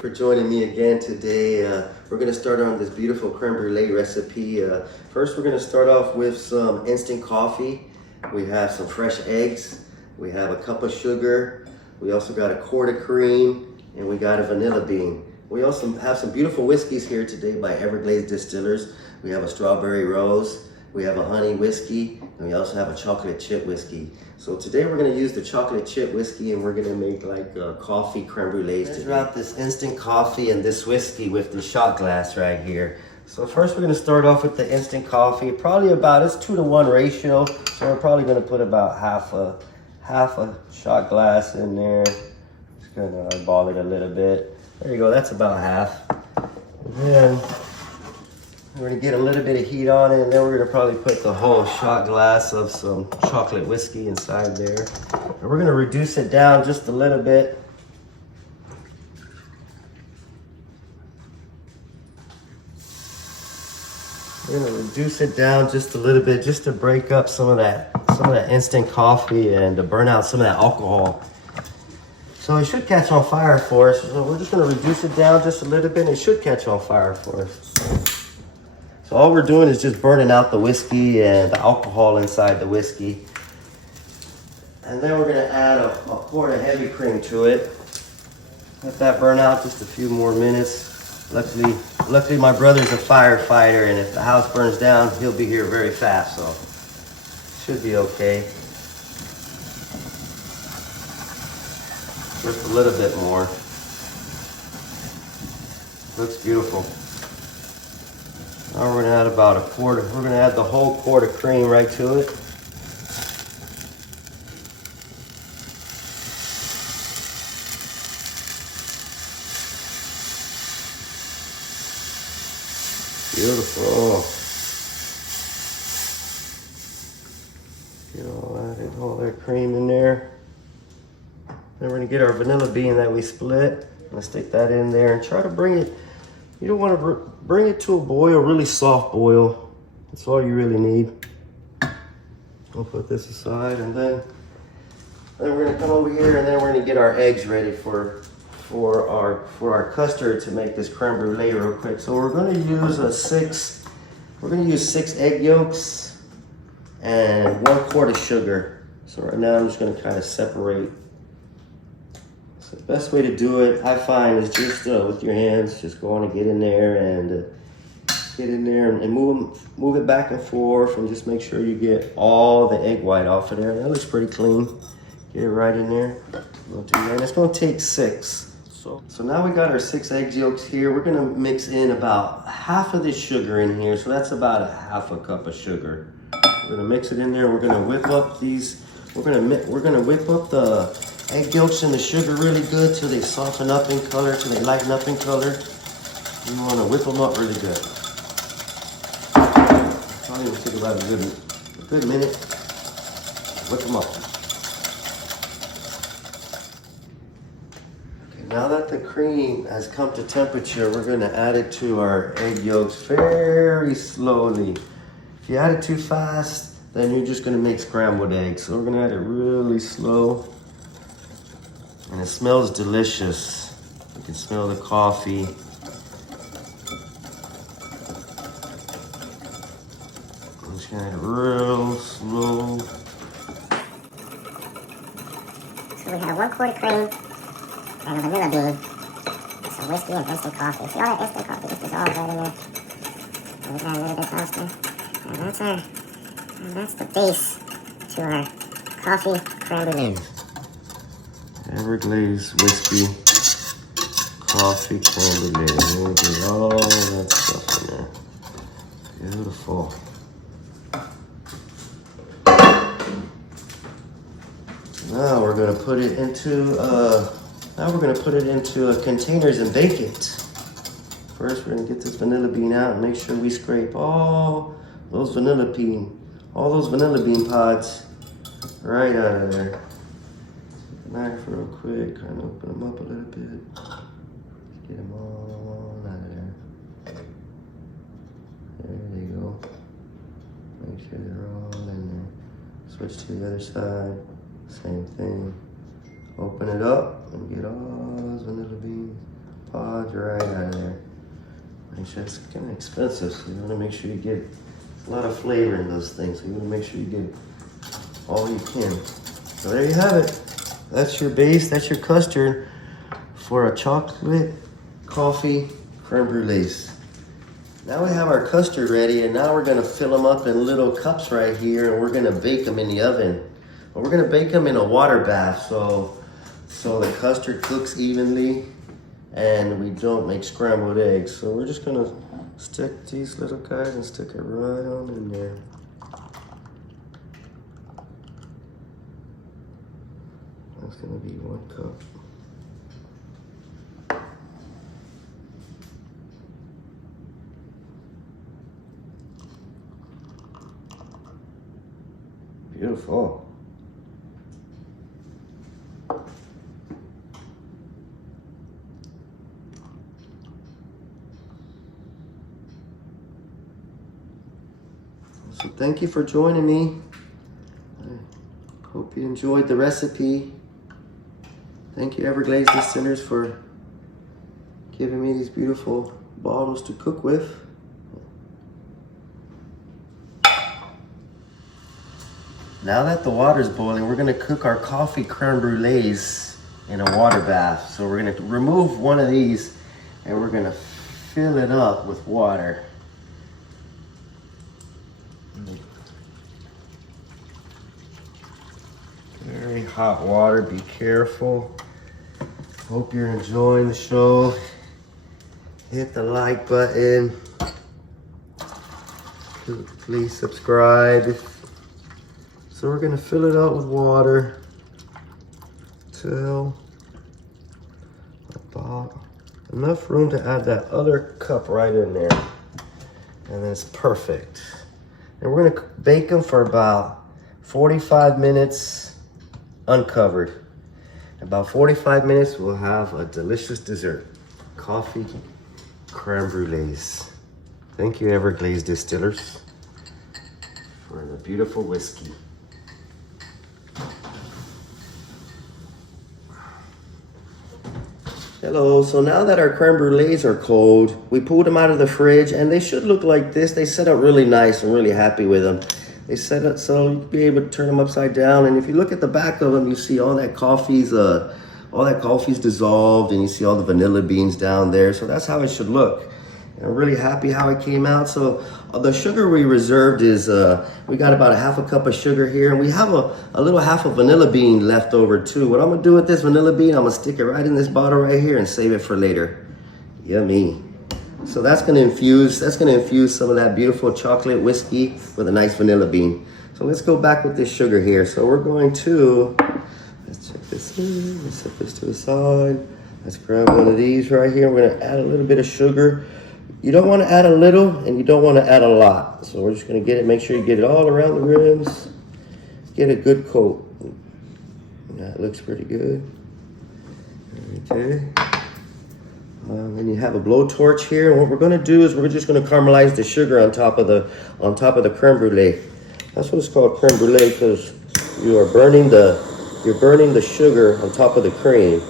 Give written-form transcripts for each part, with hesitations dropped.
for joining me again today. We're going to start on this beautiful creme brulee recipe. First, we're going to start off with some instant coffee. We have some fresh eggs. We have a cup of sugar. We also got a quart of cream, and we got a vanilla bean. We also have some beautiful whiskeys here today by Everglades Distillers. We have a strawberry rose. We have a honey whiskey, and we also have a chocolate chip whiskey. So today we're gonna use the chocolate chip whiskey, and we're gonna make like coffee creme brulees. Let's drop this instant coffee and this whiskey with the shot glass right here. So first we're gonna start off with the instant coffee. Probably about, it's 2-to-1 ratio. So we're probably gonna put about half a shot glass in there. Just gonna eyeball it a little bit. There you go, that's about half. And then we're gonna get a little bit of heat on it, and then we're gonna probably put the whole shot glass of some chocolate whiskey inside there. And we're gonna reduce it down just a little bit. We're gonna reduce it down just a little bit, just to break up some of that instant coffee and to burn out some of that alcohol. So it should catch on fire for us. So we're just gonna reduce it down just a little bit, and it should catch on fire for us. So all we're doing is just burning out the whiskey and the alcohol inside the whiskey. And then we're gonna add a quart of heavy cream to it. Let that burn out just a few more minutes. Luckily my brother's a firefighter, and if the house burns down, he'll be here very fast, so should be okay. Just a little bit more. Looks beautiful. Now we're gonna add about a quart. We're gonna add the whole quart of cream right to it. Beautiful. Get all that cream in there. Then we're gonna get our vanilla bean that we split. I'm gonna stick that in there and try to bring it. You don't want to bring it to a boil, really soft boil. That's all you really need. I'll put this aside, and then we're gonna come over here, and then we're gonna get our eggs ready for our custard to make this creme brulee real quick. So we're gonna use 6 egg yolks and 1 quart of sugar. So right now I'm just gonna kind of separate. So the best way to do it, I find, is just with your hands. Just go on and get in there and move it back and forth, and just make sure you get all the egg white off of there. That looks pretty clean. Get it right in there. We'll do that. And it's gonna take 6. So now we got our 6 egg yolks here. We're gonna mix in about half of this sugar in here. So that's about a half a cup of sugar. We're gonna mix it in there. We're gonna whip up these. We're gonna whip up the egg yolks and the sugar really good till they soften up in color, till they lighten up in color. You want to whip them up really good. Probably will take about a good minute. Whip them up. Okay, now that the cream has come to temperature, we're going to add it to our egg yolks very slowly. If you add it too fast, then you're just going to make scrambled eggs. So we're going to add it really slow. And it smells delicious. You can smell the coffee. I'm just gonna add it real slow. So we have 1 quart of cream and a vanilla bean, and some whiskey and instant coffee. See all that instant coffee? This is all right in there. And we got a little bit faster. And that's the base to our coffee creme brulee. Everglades whiskey, coffee creme brulee. We'll get all that stuff in there. Beautiful. Now we're gonna put it into containers and bake it. First, we're gonna get this vanilla bean out and make sure we scrape all those vanilla bean pods right out of there. Knife real quick, kind of open them up a little bit. Get them all out of there. There you go. Make sure they're all in there. Switch to the other side. Same thing. Open it up and get all those vanilla beans. pods right out of there. It's just kind of expensive, so you want to make sure you get a lot of flavor in those things. So you want to make sure you get all you can. So there you have it. That's your base, that's your custard for a chocolate coffee creme brulees. Now we have our custard ready, and now we're gonna fill them up in little cups right here, and we're gonna bake them in the oven. But we're gonna bake them in a water bath, so the custard cooks evenly and we don't make scrambled eggs. So we're just gonna stick these little guys and stick it right on in there. That's gonna be 1 cup. Beautiful. So thank you for joining me. I hope you enjoyed the recipe. Thank you, Everglades Distillers, for giving me these beautiful bottles to cook with. Now that the water's boiling, we're gonna cook our coffee creme brulees in a water bath. So we're gonna remove one of these and we're gonna fill it up with water. Very hot water, be careful. Hope you're enjoying the show. Hit the like button. Please subscribe. So we're gonna fill it up with water till about enough room to add that other cup right in there. And then it's perfect. And we're gonna bake them for about 45 minutes uncovered. About 45 minutes, we'll have a delicious dessert. Coffee creme brulees. Thank you, Everglades Distillers, for the beautiful whiskey. Hello, so now that our creme brulees are cold, we pulled them out of the fridge and they should look like this. They set up really nice. I'm really happy with them. They set up so you'll be able to turn them upside down. And if you look at the back of them, you see all that coffee's dissolved, and you see all the vanilla beans down there. So that's how it should look. And I'm really happy how it came out. So the sugar we reserved is, we got about a half a cup of sugar here, and we have a little half a vanilla bean left over too. What I'm gonna do with this vanilla bean, I'm gonna stick it right in this bottle right here and save it for later. Yummy. So that's gonna infuse some of that beautiful chocolate whiskey with a nice vanilla bean. So let's go back with this sugar here. So we're going to, let's check this in, let's set this to the side. Let's grab one of these right here. We're gonna add a little bit of sugar. You don't wanna add a little and you don't wanna add a lot. So we're just gonna get it, make sure you get it all around the rims. Get a good coat. That looks pretty good. Okay. Then you have a blowtorch here, and what we're going to do is we're just going to caramelize the sugar on top of the creme brulee. That's what it's called, creme brulee, because you're burning the sugar on top of the cream.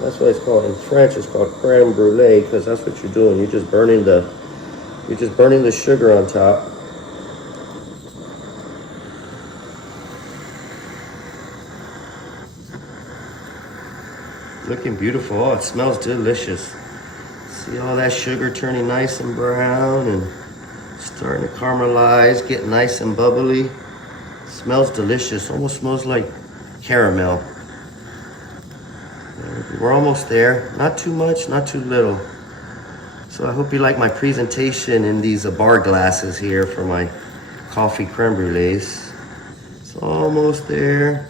That's what it's called in French. It's called crème brûlée, because that's what you're doing. You're just burning the sugar on top. Looking beautiful. Oh, it smells delicious. See all that sugar turning nice and brown and starting to caramelize, get nice and bubbly. Smells delicious. Almost smells like caramel. We're almost there. Not too much, not too little. So I hope you like my presentation in these bar glasses here for my coffee creme brulees. It's almost there.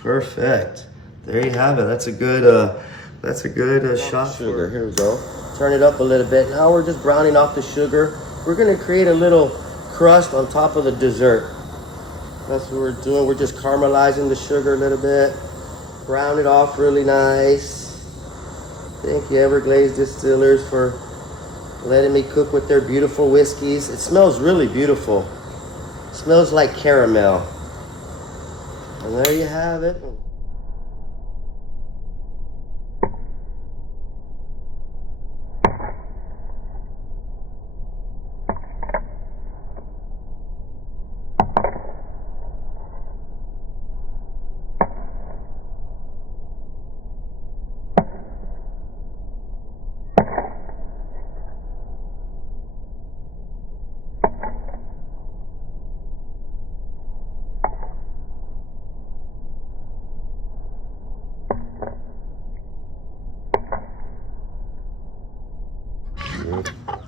Perfect. There you have it. That's a good shot of sugar. Here we go. Turn it up a little bit. Now we're just browning off the sugar. We're gonna create a little crust on top of the dessert. That's what we're doing. We're just caramelizing the sugar a little bit. Brown it off really nice. Thank you, Everglades Distillers, for letting me cook with their beautiful whiskeys. It smells really beautiful. It smells like caramel. And there you have it. Mm-hmm.